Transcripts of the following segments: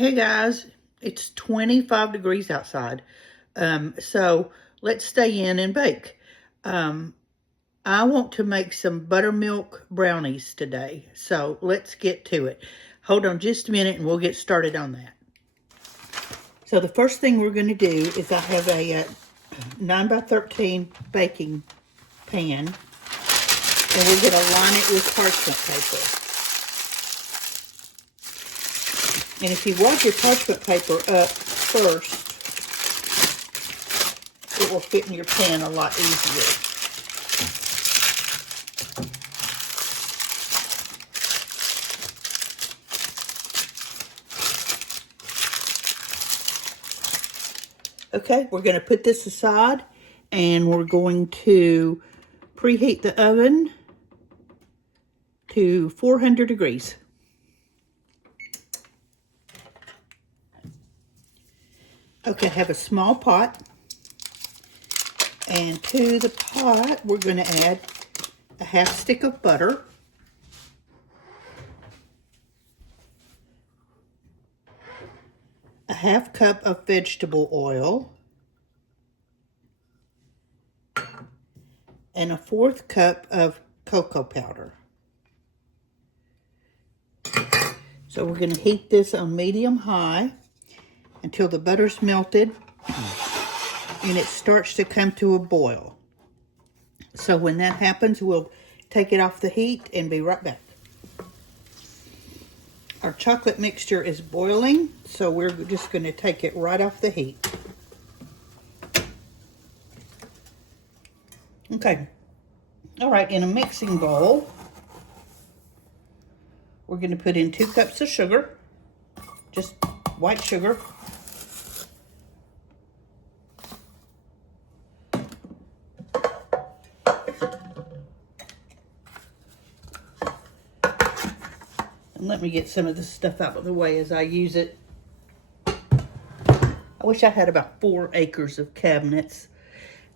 Okay, guys, it's 25 degrees outside, so let's stay in and bake. I want to make some buttermilk brownies today, so let's get to it. Hold on just a minute and we'll get started on that. So the first thing we're going to do is I have a 9 by 13 baking pan, and we're going to line it with parchment paper. And if you wad your parchment paper up first, it will fit in your pan a lot easier. Okay, we're going to put this aside and we're going to preheat the oven to 400 degrees. Okay, I have a small pot, and to the pot we're going to add a half stick of butter, a half cup of vegetable oil, and a 1/4 cup of cocoa powder. So we're going to heat this on medium-high until the butter's melted and it starts to come to a boil. So when that happens, we'll take it off the heat and be right back. Our chocolate mixture is boiling, so we're just going to take it right off the heat. Okay. All right, in a mixing bowl, we're going to put in 2 cups of sugar, just white sugar. And let me get some of this stuff out of the way as I use it. I wish I had about 4 acres of cabinets.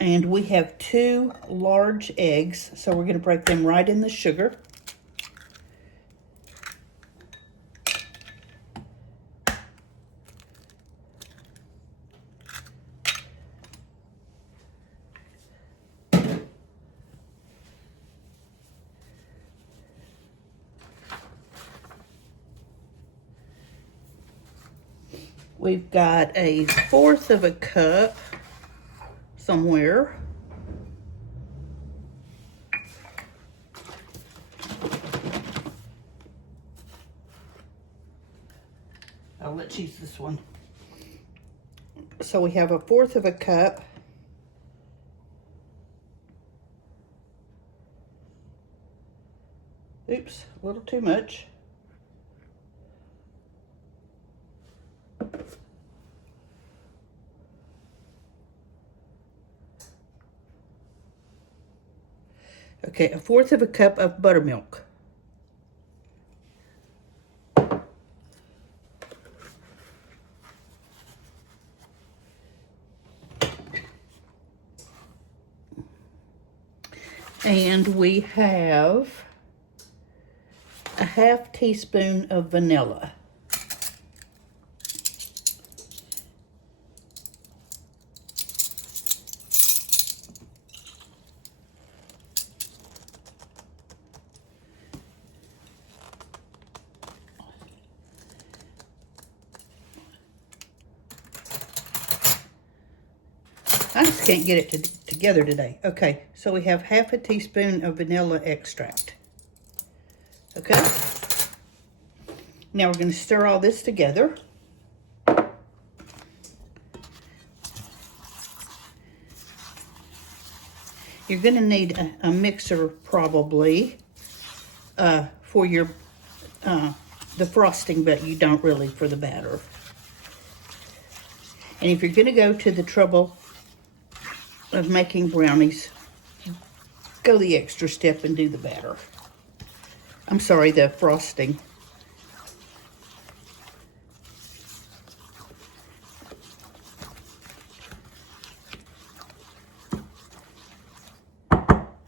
And we have 2 large eggs, so we're going to break them right in the sugar. We've got a 1/4 of a cup somewhere. Let's use this one. So we have a 1/4 of a cup. Oops, a little too much. Okay, a 1/4 of a cup of buttermilk. And we have a 1/2 teaspoon of vanilla. I just can't get it together today. Okay, so we have 1/2 teaspoon of vanilla extract. Okay. Now we're going to stir all this together. You're going to need a mixer probably for your the frosting, but you don't really for the batter. And if you're going to go to the trouble of making brownies, go the extra step and do the batter. I'm sorry, the frosting.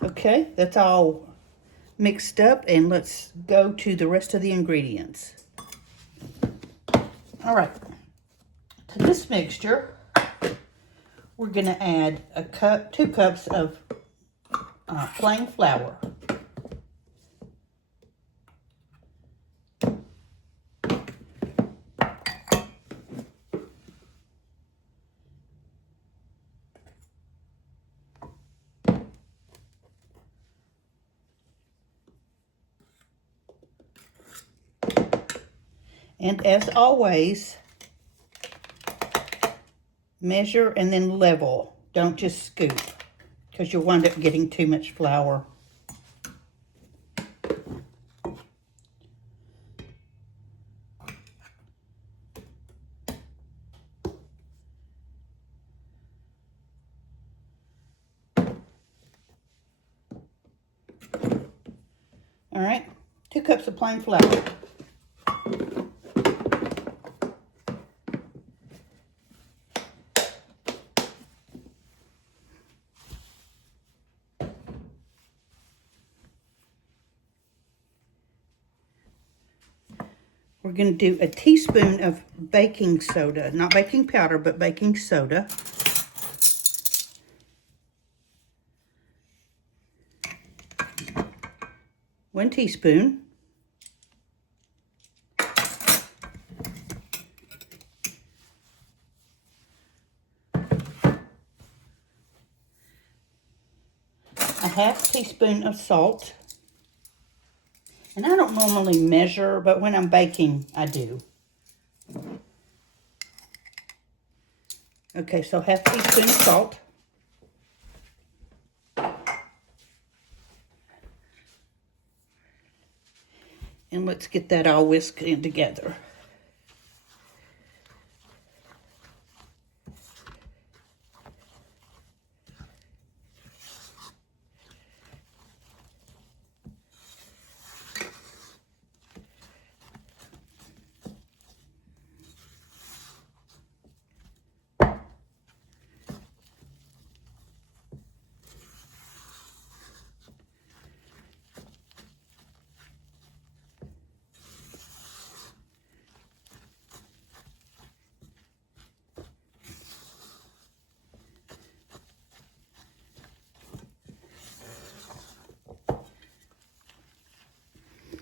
Okay, that's all mixed up, and let's go to the rest of the ingredients. All right, to this mixture, we're going to add 2 cups of plain flour. And as always, measure and then level. Don't just scoop, because you'll wind up getting too much flour. All right, 2 cups of plain flour. We're going to do a teaspoon of baking soda, not baking powder, but baking soda. One teaspoon. A half teaspoon of salt. And I don't normally measure, but when I'm baking, I do. Okay, so half teaspoon of salt. And let's get that all whisked in together.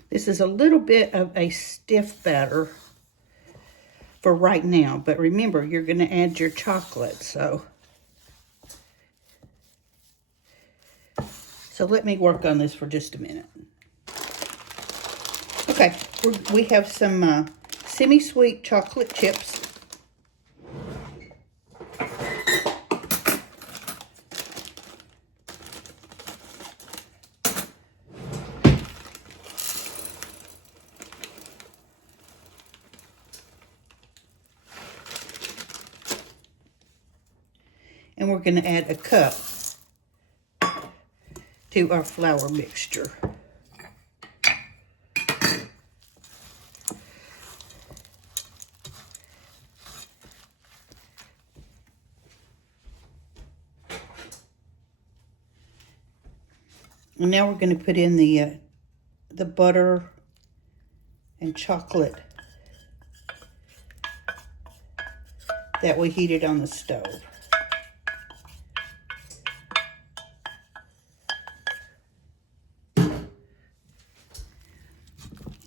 This is a little bit of a stiff batter for right now, but remember, you're going to add your chocolate, so let me work on this for just a minute. Okay, we have some semi-sweet chocolate chips. And we're going to add a cup to our flour mixture. And now we're going to put in the butter and chocolate that we heated on the stove.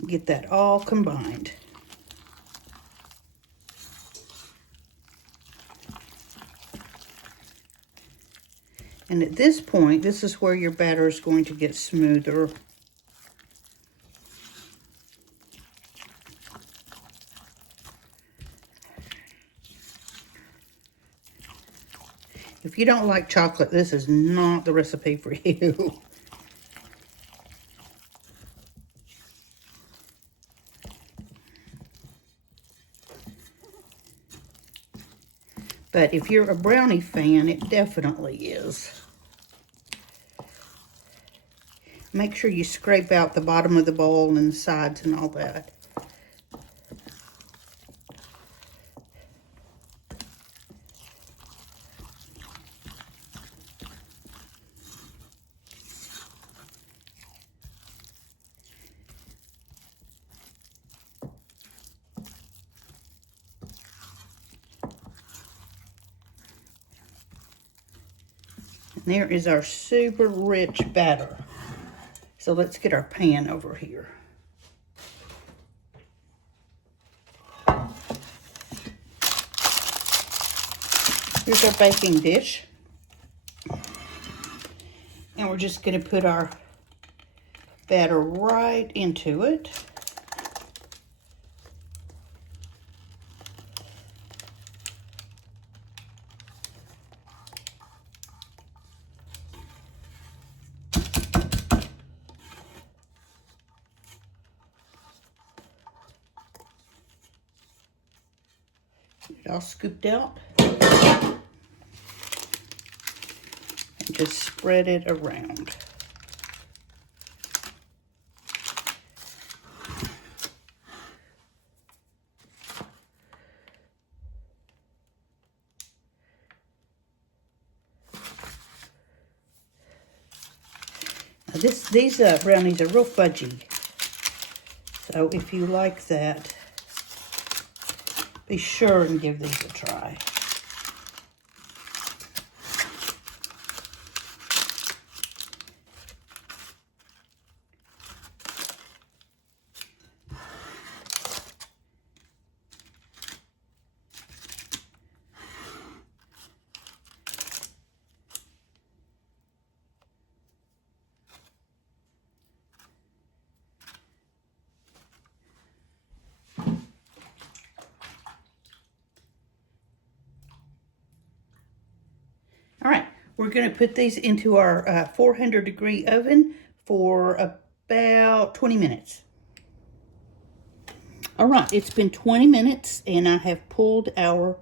Get that all combined. And at this point, this is where your batter is going to get smoother. If you don't like chocolate, this is not the recipe for you. But if you're a brownie fan, it definitely is. Make sure you scrape out the bottom of the bowl and the sides and all that. There is our super rich batter. So let's get our pan over here. Here's our baking dish. And we're just going to put our batter right into it. Get it all scooped out. And just spread it around. Now these brownies are real fudgy. So if you like that, be sure and give these a try. All right, we're going to put these into our 400-degree oven for about 20 minutes. All right, it's been 20 minutes, and I have pulled our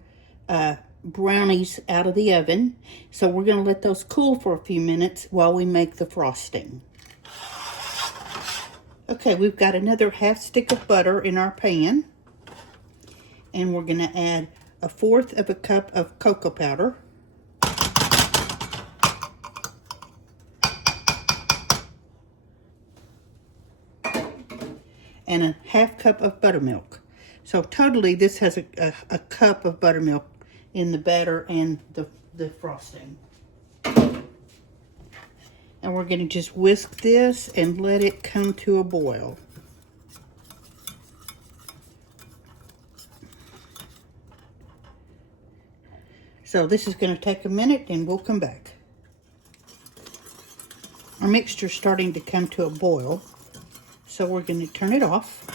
brownies out of the oven. So we're going to let those cool for a few minutes while we make the frosting. Okay, we've got another half stick of butter in our pan. And we're going to add 1/4 of a cup of cocoa powder. And a 1/2 cup of buttermilk. So totally this has a cup of buttermilk in the batter and the frosting. And we're going to just whisk this and let it come to a boil. So this is going to take a minute and we'll come back. Our mixture's starting to come to a boil. So we're going to turn it off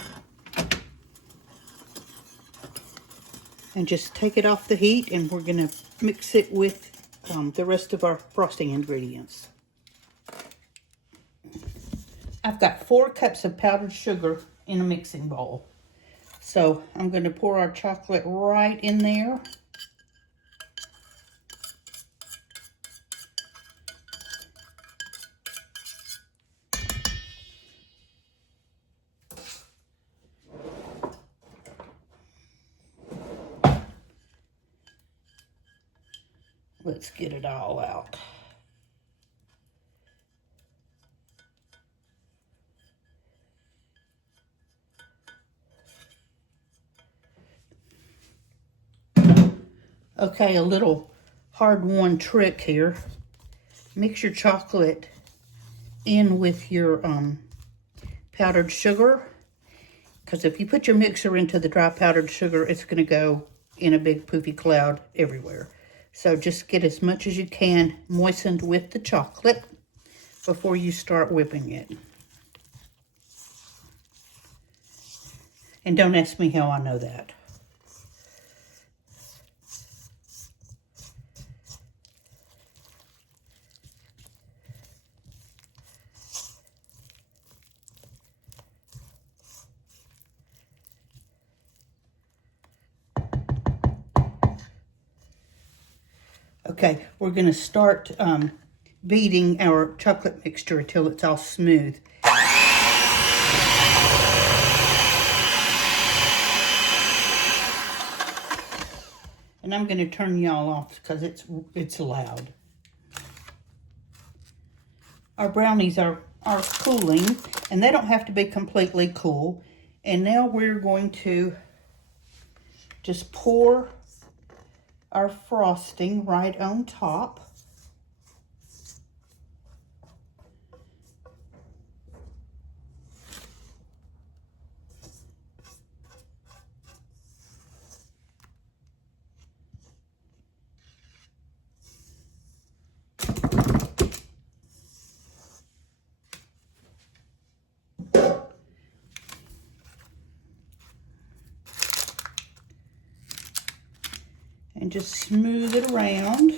and just take it off the heat, and we're going to mix it with the rest of our frosting ingredients. I've got 4 cups of powdered sugar in a mixing bowl. So I'm going to pour our chocolate right in there. Let's get it all out. Okay, a little hard-won trick here. Mix your chocolate in with your powdered sugar, because if you put your mixer into the dry powdered sugar, it's going to go in a big poofy cloud everywhere. So just get as much as you can moistened with the chocolate before you start whipping it. And don't ask me how I know that. Okay, we're going to start beating our chocolate mixture until it's all smooth. And I'm going to turn y'all off because it's loud. Our brownies are cooling, and they don't have to be completely cool. And now we're going to just pour our frosting right on top. and just smooth it around.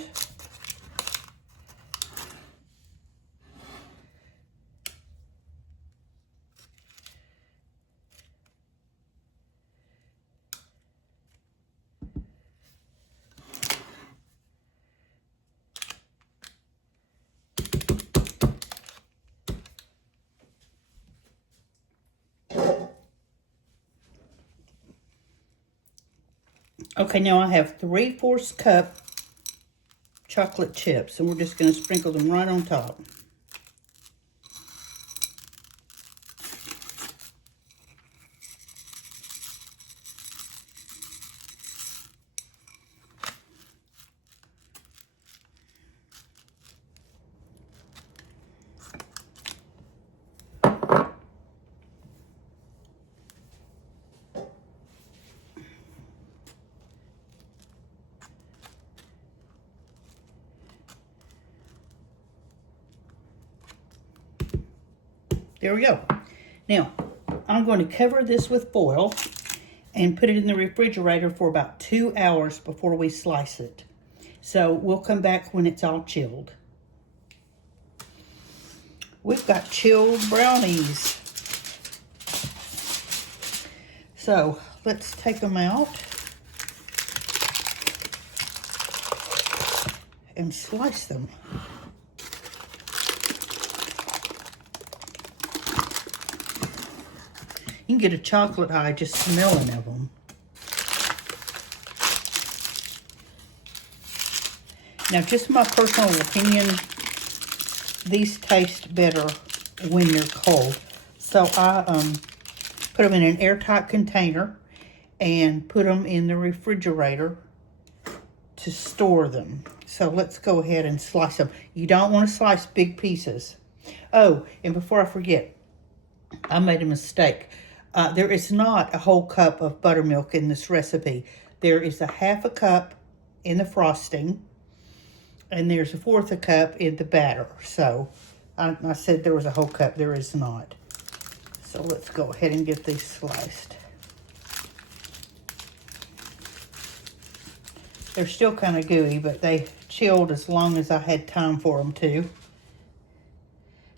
Okay, now I have 3/4 cup chocolate chips, and we're just going to sprinkle them right on top. There we go. Now, I'm going to cover this with foil and put it in the refrigerator for about 2 hours before we slice it. So we'll come back when it's all chilled. We've got chilled brownies. So let's take them out and slice them. You can get a chocolate high just smelling of them. Now, just my personal opinion, these taste better when they're cold. So I put them in an airtight container and put them in the refrigerator to store them. So let's go ahead and slice them. You don't want to slice big pieces. Oh, and before I forget, I made a mistake. There is not a whole cup of buttermilk in this recipe. There is a 1/2 cup in the frosting, and there's a 1/4 cup in the batter. So I said there was a whole cup. There is not. So let's go ahead and get these sliced. They're still kind of gooey, but they chilled as long as I had time for them to.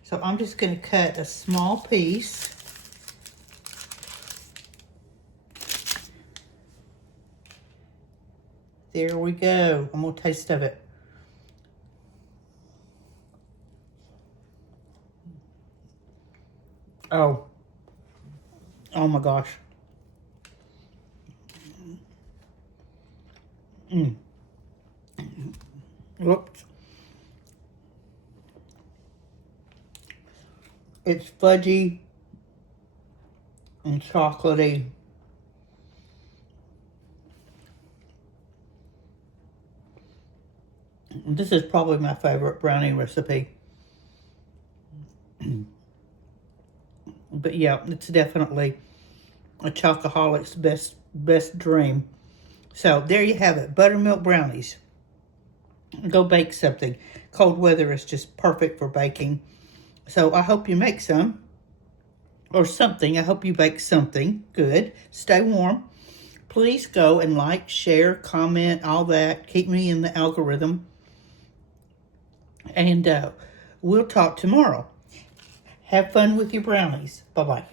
So I'm just going to cut a small piece. There we go. I'm going to taste of it. Oh my gosh. Whoops. It's fudgy and chocolatey. This is probably my favorite brownie recipe. But yeah, it's definitely a chocoholic's best dream. So there you have it, buttermilk brownies. Go bake something. Cold weather is just perfect for baking. So I hope you make some or something. I hope you bake something good. Stay warm. Please go and like, share, comment, all that. Keep me in the algorithm. And we'll talk tomorrow. Have fun with your brownies. Bye-bye.